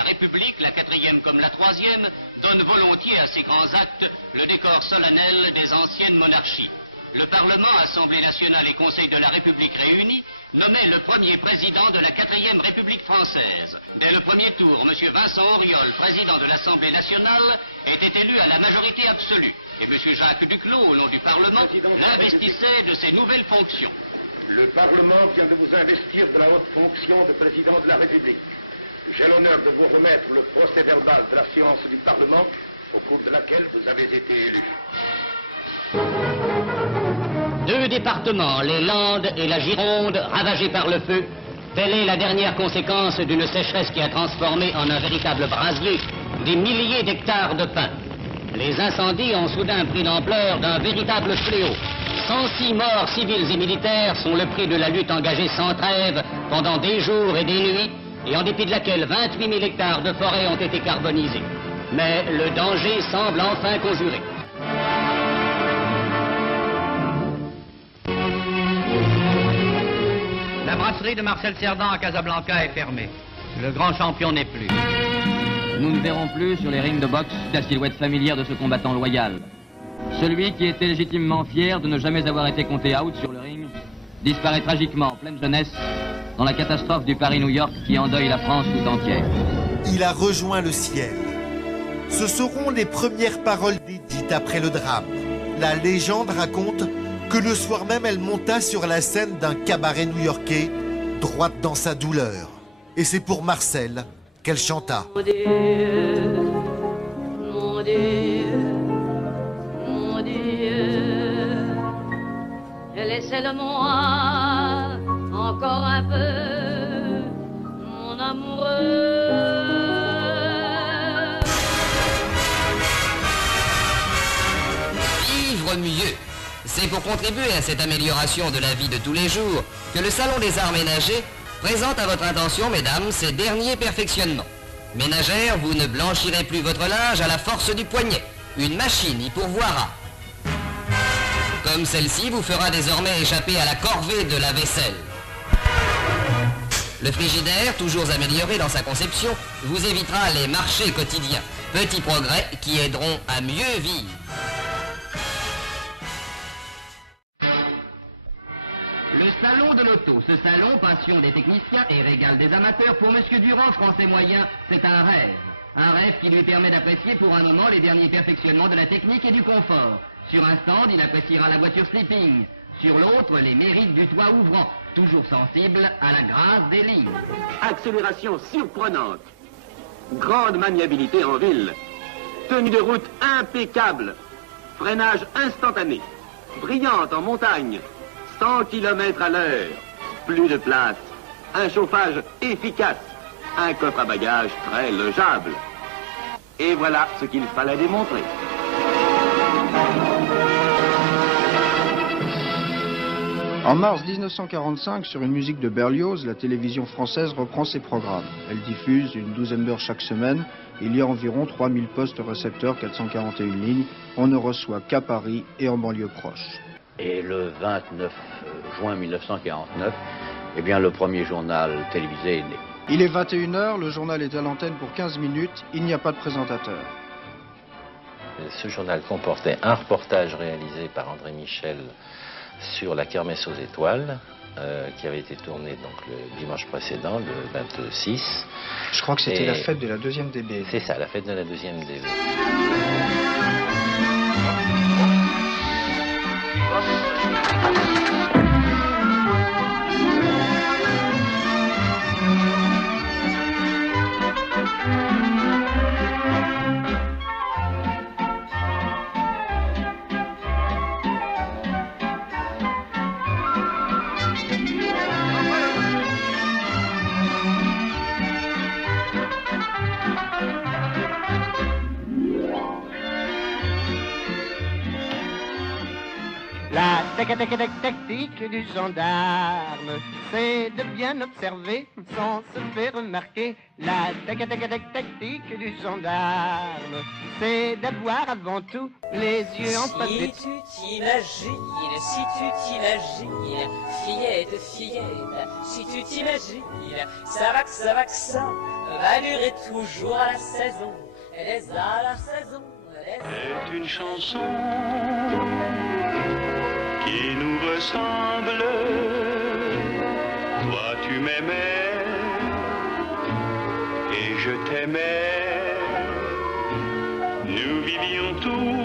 La République, la quatrième comme la troisième, donne volontiers à ces grands actes le décor solennel des anciennes monarchies. Le Parlement, Assemblée nationale et Conseil de la République réunis nommait le premier président de la 4e République française. Dès le premier tour, M. Vincent Auriol, président de l'Assemblée nationale, était élu à la majorité absolue. Et M. Jacques Duclos, au nom du Parlement, l'investissait de ses nouvelles fonctions. Le Parlement vient de vous investir de la haute fonction de président de la République. J'ai l'honneur de vous remettre le procès-verbal de la séance du Parlement, au cours de laquelle vous avez été élu. Deux départements, les Landes et la Gironde, ravagés par le feu, telle est la dernière conséquence d'une sécheresse qui a transformé en un véritable brasier des milliers d'hectares de pins. Les incendies ont soudain pris l'ampleur d'un véritable fléau. 106 morts civils et militaires sont le prix de la lutte engagée sans trêve pendant des jours et des nuits, et en dépit de laquelle 28 000 hectares de forêt ont été carbonisés. Mais le danger semble enfin conjuré. La brasserie de Marcel Cerdan à Casablanca est fermée. Le grand champion n'est plus. Nous ne verrons plus sur les rings de boxe la silhouette familière de ce combattant loyal. Celui qui était légitimement fier de ne jamais avoir été compté out sur le ring disparaît tragiquement en pleine jeunesse dans la catastrophe du Paris-New York qui endeuille la France tout entière. Il a rejoint le ciel. Ce seront les premières paroles dites après le drame. La légende raconte que le soir même, elle monta sur la scène d'un cabaret new-yorkais, droite dans sa douleur. Et c'est pour Marcel qu'elle chanta. Mon Dieu, mon Dieu, mon Dieu, laissez-le-moi encore un peu, mon amoureux. Vivre mieux. C'est pour contribuer à cette amélioration de la vie de tous les jours que le Salon des Arts Ménagers présente à votre intention, mesdames, ces derniers perfectionnements. Ménagères, vous ne blanchirez plus votre linge à la force du poignet. Une machine y pourvoira. Comme celle-ci vous fera désormais échapper à la corvée de la vaisselle. Le frigidaire, toujours amélioré dans sa conception, vous évitera les marchés quotidiens. Petits progrès qui aideront à mieux vivre. Le salon de l'auto, ce salon, passion des techniciens et régal des amateurs, pour Monsieur Durand, français moyen, c'est un rêve. Un rêve qui lui permet d'apprécier pour un moment les derniers perfectionnements de la technique et du confort. Sur un stand, il appréciera la voiture sleeping. Sur l'autre, les mérites du toit ouvrant, toujours sensible à la grâce des lignes. Accélération surprenante. Grande maniabilité en ville. Tenue de route impeccable. Freinage instantané. Brillante en montagne. 100 km à l'heure, plus de place, un chauffage efficace, un coffre à bagages très logeable. Et voilà ce qu'il fallait démontrer. En mars 1945, sur une musique de Berlioz, la télévision française reprend ses programmes. Elle diffuse une douzaine d'heures chaque semaine. Il y a environ 3000 postes récepteurs, 441 lignes. On ne reçoit qu'à Paris et en banlieue proche. Et le 29 juin 1949, eh bien, le premier journal télévisé est né. Il est 21h, le journal est à l'antenne pour 15 minutes, il n'y a pas de présentateur. Ce journal comportait un reportage réalisé par André Michel sur la kermesse aux étoiles, qui avait été tourné donc le dimanche précédent, le 26. Je crois que c'était la fête de la 2e DB. C'est ça, la fête de la 2e DB. tactique du gendarme, c'est de bien observer sans se faire remarquer. La tactique du gendarme, c'est d'avoir avant tout les yeux en face des... Si tu t'imagines, fillette, si tu t'imagines, ça va que ça va durer toujours à la saison, les à la saison. C'est une chanson qui nous ressemble. Toi tu m'aimais et je t'aimais. Nous vivions tous